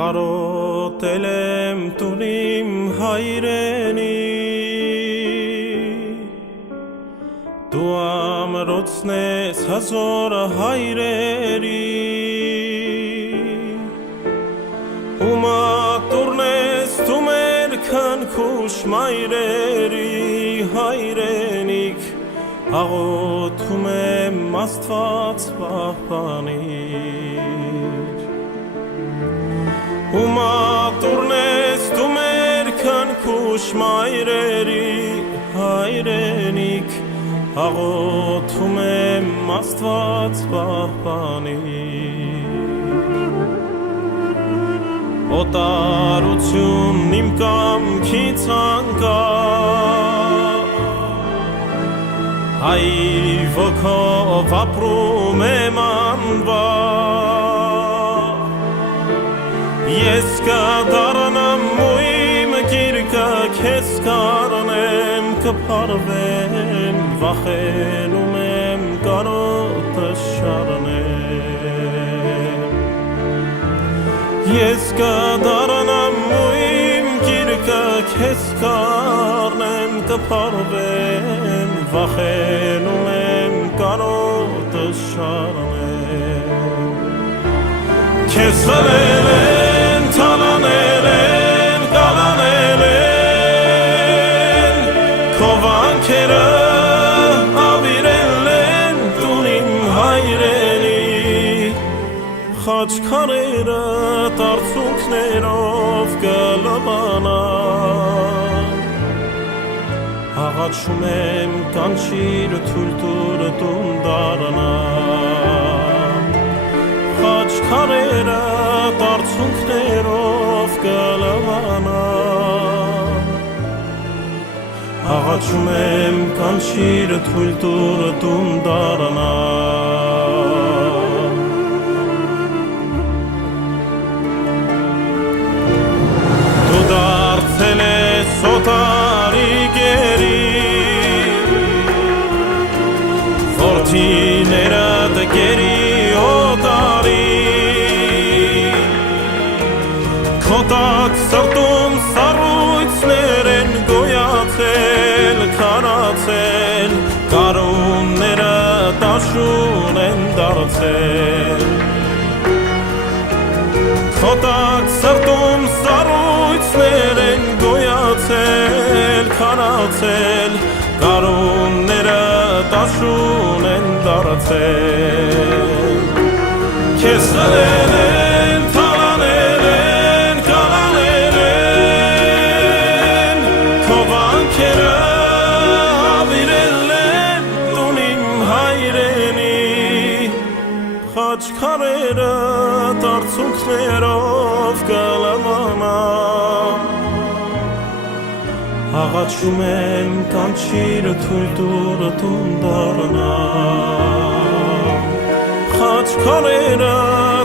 Կարոտել եմ տունիմ հայրենի Դու ամրոցն ես հազոր հայրերի Ու մատուրն ես դու մեր քնքուշ մայրերի հայրենիք Աղոթում եմ Աստված պահպանիր Ու մատուրն ես դու մեր քնքուշ մայրերի հայրենիք Աղոթում եմ Աստված պահպանիր Օտարությունն իմ կամքից անկա Հայրի ոգով ապրում եմ անվար Ես կդառնամ ու իմ գիրկը քեզ կառնեմ կփարվեմ վախենում եմ կարոտը շարնեմ Ես կդառնամ ու իմ գիրկը քեզ կառնեմ կփարվեմ վախենում եմ կարոտը շարնեմ Քեզ խլել են, թալանել են, կալանել են Քո վանքերը ավիրել են տունիմ հայրենի Խաչքարերը տարցունքներով կլվանան Աղաչում եմ կանչիր թույլ տուր տուն դառնամ Խաչքարերը տարցունքներով կլվանան Աղաչում եմ կանչիր թույլ տուր տուն դառնամ Դու դարձել ես օտարի գերի Որդիներդ գերի օտարի Քո տակ սրտում սառույցներ են գոյացել, քարացել Կարունները տաշուն են դարձել Քո տակ սրտում սառույցներ են գոյացել, քարացել Կարունները տաշուն են դարձել Քեզ խլել են, թալանել են, կալանել են Քո վանքերը ավիրել են տունիմ հայրենի Խաչքարերը տարցունքներով կլվանան Աղաչում եմ կանչիր թույլ տուր տուն դառնամ Խաչքարերը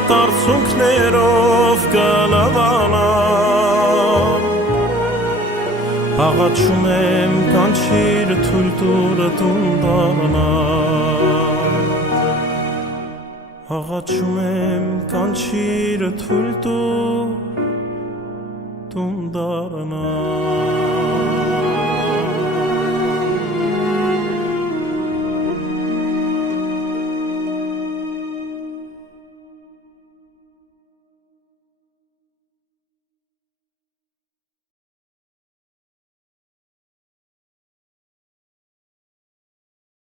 տարցունքներով կլվանան Աղաչում եմ կանչիր թույլ տուր տուն դառնամ Աղաչում եմ կանչիր թույլ տուր տուն դառնամ